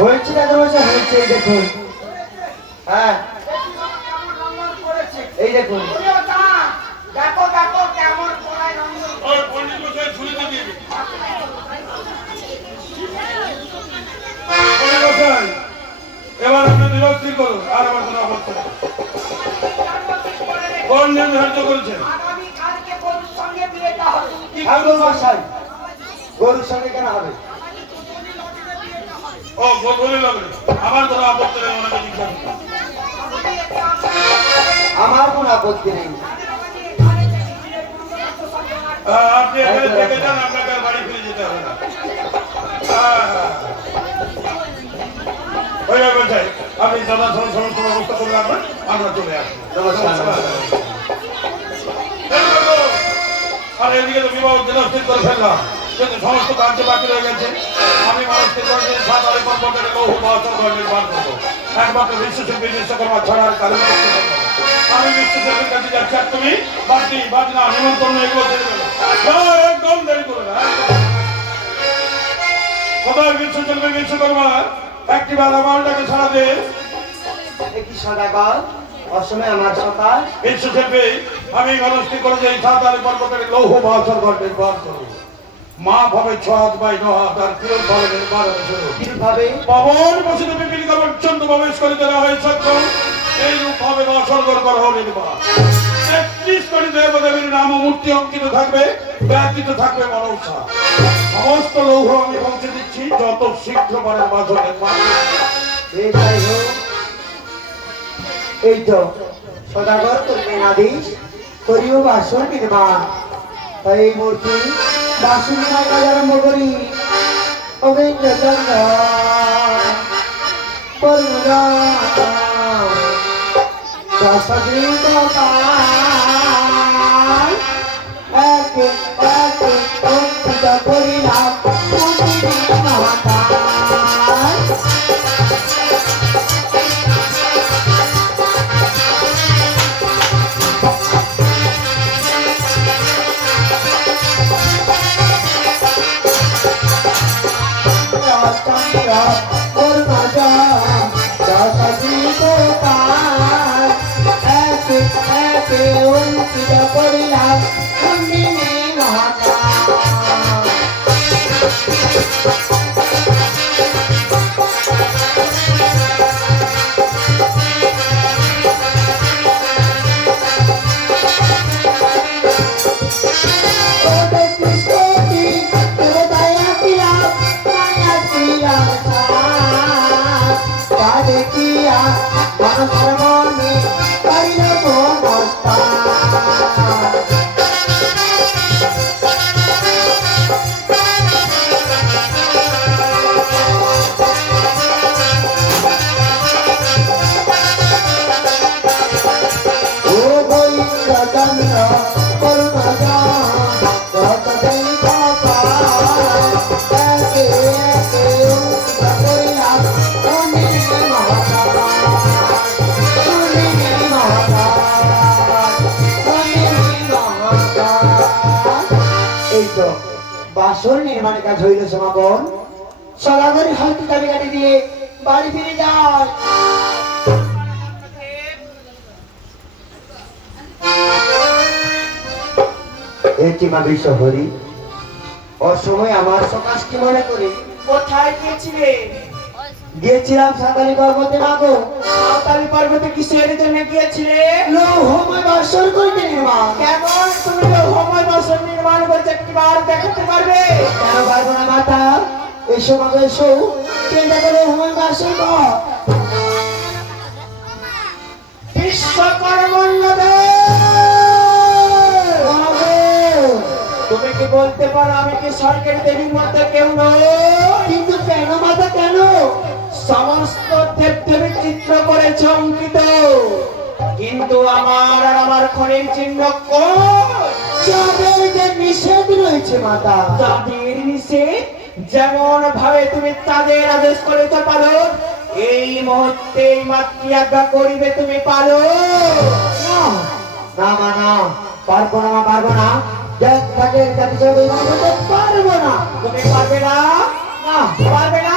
হয়েছে দাদা মশাই হয়েছে, এই দেখুন। হ্যাঁ এই দেখুন। দেখো দেখো কেমন কোনায় রঙিন। ওই পণ্ডিত মশাই শুনেতে দিবি। পণ্ডিত মশাই এবার আপনি নিরস্ত্রীর করুন, আর আমার কোনো আপত্তি নেই। কোন নিয়ম ধার্য করেছেন? আগামী কালকে বন্ধুর সঙ্গে বিয়েটা হবে। ঠাকুর মশাই গরুর সঙ্গে কেন হবে? ও গোধূলি লাগবে, আমার কোনো আপত্তি নেই। ওনাকে জিজ্ঞাসা করুন। আমার কোনো আপত্তি নেই। আপনি এখানে থেকে যান, আপনাকে আর বাড়ি ফিরে যেতে হবে না। ওই বলছেন আপনি যথাসময় সমস্ত ব্যবস্থা করে রাখবেন, আমরা চলে আসবো। আর এদিকে তো বিবাহ দিনস্থির করে ফেললাম, কিন্তু সমস্ত কার্য বাকি রয়ে গেছে। আমি মানুষকে করেছি 7 আরে পর্বতের লৌহ মহাচর ঘর নির্মাণ করবো। একমাত্র বিশ্বশিল্পী বিশ্বকর্মা ছাড়া আর কারণ আমি বিশ্বশিল্পীর কাছে যাচ্ছি। আর তুমি বাকি বাজনা নিমন্ত্রণ এগুলো ছেড়ে দেবে, একদম দেরি করে না। কোথায় বিশ্বশিল্পী বিশ্বকর্মা একটি বেলা মালটাকে ছাড়া দে। কি সদাগর অসময়ে আমার সকাল বিশ্বশিল্পী আমি মানুষকে করেছি 7 আরে পর্বতের লৌহ মহাচর ঘর নির্মাণ করবো। মা ভাবে 6 হাত বাই 9 হাত আর কিরণ ভাবে নির্মাণ শুরু কিভাবে পবন বসিত পিপিলিকা পর্যন্ত প্রবেশ করে দেওয়া হয় সক্ষম। এই রূপ ভাবে বাসরগর করা হল নির্মাণ। 33 কোটি দেবদেবীর নাম ও মূর্তি অঙ্কিত থাকবে, ব্যতীত থাকবে মনসা। সমস্ত লৌহ আমি পৌঁছে দিচ্ছি, যত শীঘ্র পারেন বাসর নির্মাণ। এটাই হোক। এই তো সদাগর করবেন আদেশ, করিও বাসন নির্মাণ। তাই এই মূর্তি বাসন কাজ আরম্ভ করি। গোবিন্দ চন্দ্র করিলাম বাসর নির্মাণের কাজ হইল সমাপন। সদাগরি হয়তো চাবি কাটি দিয়ে বাড়ি ফিরে যায়। এটি মা বিশ্বহরি অসময় আমার সকাশ কি মনে করি কোথায় গিয়েছিলে? গিয়েছিলাম সাঁতারি পর্বতে মাগো। সাঁওতালি পর্বতে কিসের জন্য গিয়েছিলে? লৌহময় বাসর করতে নির্মাণ। কেমন তুমি লৌহময় বাসন নির্মাণ করতে একটিবার দেখাতে পারবে? কেন পারবো না মাতা? এসো মাগো এসো, চিন্তা করে লৌহময় বাসর কর। তুমি কি বলতে পারো আমি কি স্বর্গের দেবীর মধ্যে কেউ নই? কিন্তু কেন মাতা কেন? সমস্ত দেবদেবীর চিত্র করেছে অঙ্কিত, কিন্তু আমার আর আমার খনির চিহ্ন যাদের যে নিষেধ রয়েছে মাতা। তাদের নিষেধ যেমন ভাবে তুমি তাদের আদেশ করিতে পারো, এই মুহূর্তে মাতৃ আজ্ঞা করিবে তুমি পারো? না মা না, পারবো না মা, পারবো না। দেখ তাদের জাতি পারবো না। তুমি পারবে না? না পারবে না?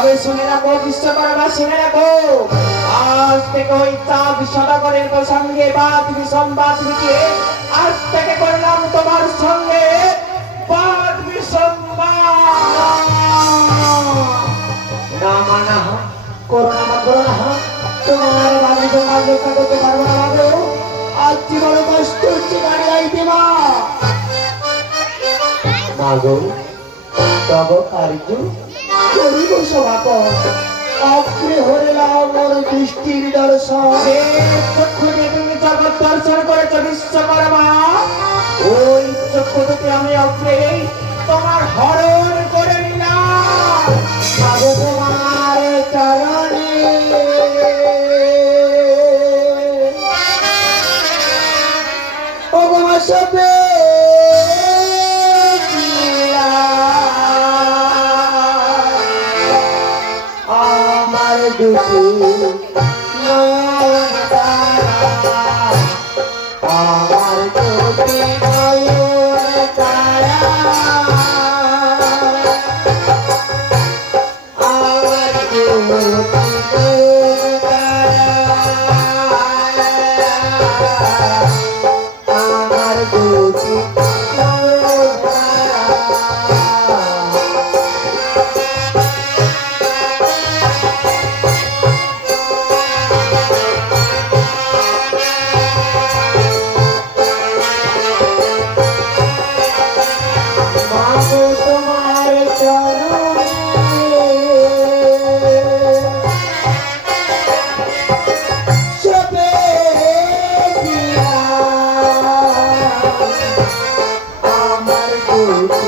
তবে শুনে রাখো বিশ্বকর্মা, শুনে রাখো, আজ থেকে ওই চাঁদ সদাগরের সঙ্গে বাদ বিসম্বাদ মিটিয়ে আজ থেকে করলাম তোমার সঙ্গে বাদ বিসম্বাদ। না মানা করোনা মা করোনা তোমার বাড়ি তোমার রক্ষা করতে পারবো না বাবু। আজ কি বড় কষ্ট হচ্ছে গাড়ি আইতে মা। মাগো তব কার্য করিব সমাপন, অগ্রে হরিলাম মোর দৃষ্টির দর্শন। যে চক্ষু দিয়ে তুমি জগৎ দর্শন করেছ বিশ্বকর্মা, ওই চক্ষু থেকে আমি অগ্রে তোমার হরণ করে নিলাম। মাগো তোমার চরণে ও গো সবে আমার দুটি নয়ন তারা, আমার দুটি নয়ন তারা, আমার দুটি নয়ন তারা, আমার দুটি নয়ন তারা। মাগো তোমার চরণে সবে দিয়া আমার দুটি